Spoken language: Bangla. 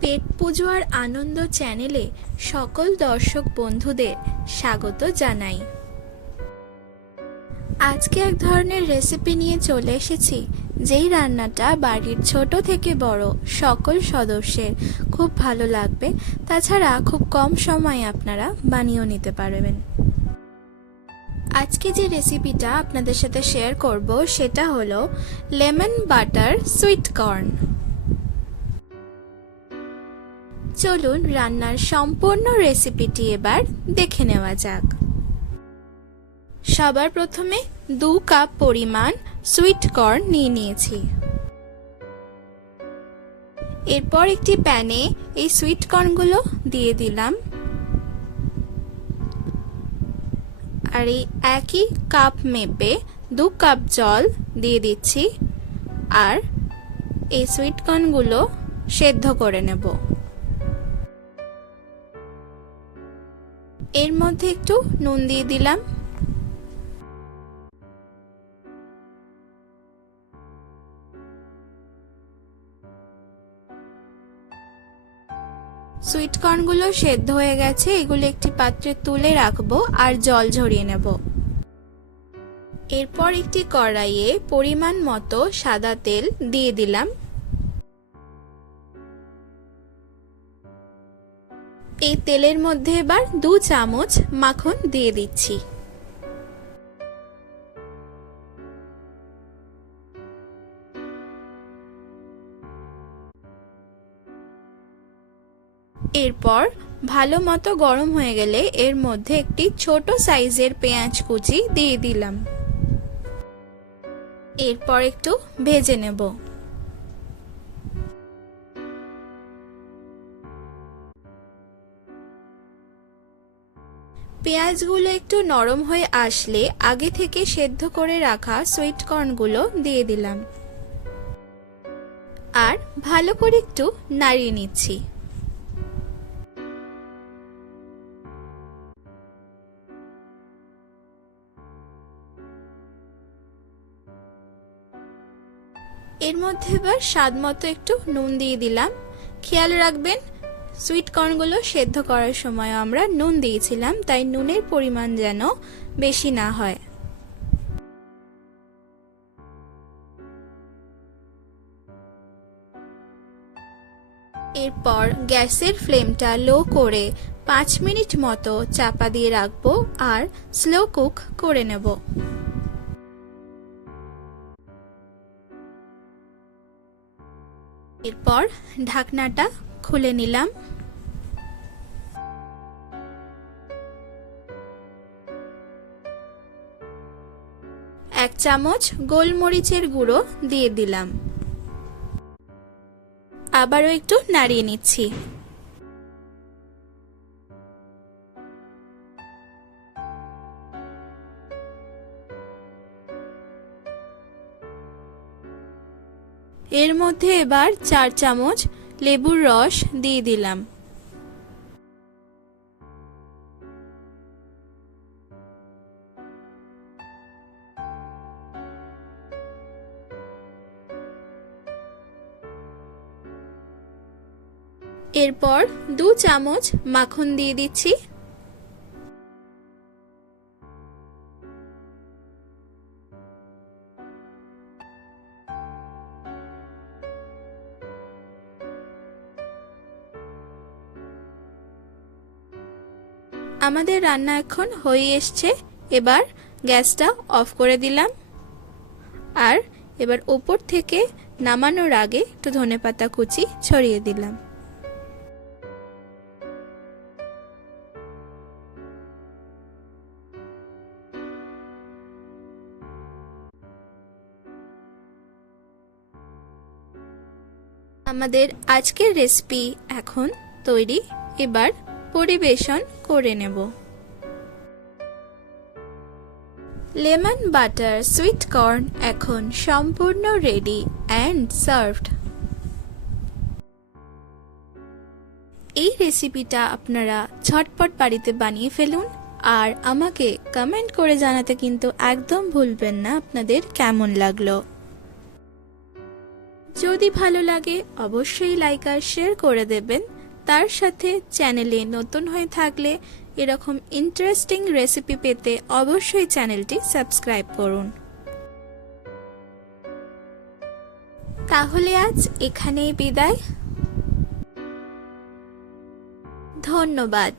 পেট পুজো আর আনন্দ চ্যানেলে সকল দর্শক বন্ধুদের স্বাগত জানাই। আজকে এক ধরনের রেসিপি নিয়ে চলে এসেছি, যেই রান্নাটা বাড়ির ছোট থেকে বড় সকল সদস্যের খুব ভালো লাগবে। তাছাড়া খুব কম সময়ে আপনারা বানিয়েও নিতে পারবেন। আজকে যে রেসিপিটা আপনাদের সাথে শেয়ার করব সেটা হলো লেমন বাটার সুইট কর্ন। চলুন রান্নার সম্পূর্ণ রেসিপিটি এবার দেখে নেওয়া যাক। সবার প্রথমে 2 কাপ পরিমাণ সুইট কর্ন নিয়ে নিয়েছি। এরপর একটি প্যানে এই সুইট কর্নগুলো দিয়ে দিলাম, আর এই একই কাপ মেপে 2 কাপ জল দিয়ে দিচ্ছি, আর এই সুইট কর্নগুলো সেদ্ধ করে নেব। এর মধ্যে একটু নুন দিয়ে দিলাম। সুইট কর্নগুলো সেদ্ধ হয়ে গেছে, এগুলো একটি পাত্রে তুলে রাখবো আর জল ঝরিয়ে নেব। এরপর একটি কড়াইয়ে পরিমাণ মতো সাদা তেল দিয়ে দিলাম। এই তেলের মধ্যে এবার 2 চামচ মাখন দিয়ে দিচ্ছি। এরপর ভালো মতো গরম হয়ে গেলে এর মধ্যে একটি ছোট সাইজের পেঁয়াজ কুচি দিয়ে দিলাম। এরপর একটু ভেজে নেব। পেঁয়াজগুলো একটু নরম হয়ে আসলে আগে থেকে সেদ্ধ করে রাখা সুইট কর্নগুলো দিয়ে দিলাম, আর ভালো করে একটু নাড়িয়ে নিচ্ছি। এর মধ্যে এবার স্বাদ মতো একটু নুন দিয়ে দিলাম। খেয়াল রাখবেন, সুইট কর্নগুলো সেদ্ধ করার সময় আমরা নুন দিয়েছিলাম, তাই নুনের পরিমাণ যেন বেশি না হয়। এরপর গ্যাসের ফ্লেমটা লো করে 5 মিনিট মতো চাপা দিয়ে রাখবো আর স্লো কুক করে নেব। এরপর ঢাকনাটা খুলে নিলাম। এক চামচ গোলমরিচের গুঁড়ো দিয়ে দিলাম। আবারও একটু নাড়িয়ে নিচ্ছি। এর মধ্যে এবার 4 চামচ লেবুর রস দিয়ে দিলাম। এরপর 2 চামচ মাখন দিয়ে দিচ্ছি। আমাদের রান্না এখন হয়ে এসছে। এবার গ্যাসটা অফ করে দিলাম, আর এবার উপর থেকে নামানোর আগে একটু ধনেপাতা কুচি ছড়িয়ে দিলাম। আমাদের আজকের রেসিপি এখন তৈরি, এবার পরিবেশন করে নেব। লেমন বাটার সুইট কর্ন এখন সম্পূর্ণ রেডি অ্যান্ড সার্ভড। এই রেসিপিটা আপনারা ঝটপট বাড়িতে বানিয়ে ফেলুন, আর আমাকে কমেন্ট করে জানাতে কিন্তু একদম ভুলবেন না আপনাদের কেমন লাগলো। যদি ভালো লাগে অবশ্যই লাইক আর শেয়ার করে দেবেন। তার সাথে চ্যানেলে নতুন হয়ে থাকলে এরকম ইন্টারেস্টিং রেসিপি পেতে অবশ্যই চ্যানেলটি সাবস্ক্রাইব করুন। তাহলে আজ এখানেই বিদায়। ধন্যবাদ।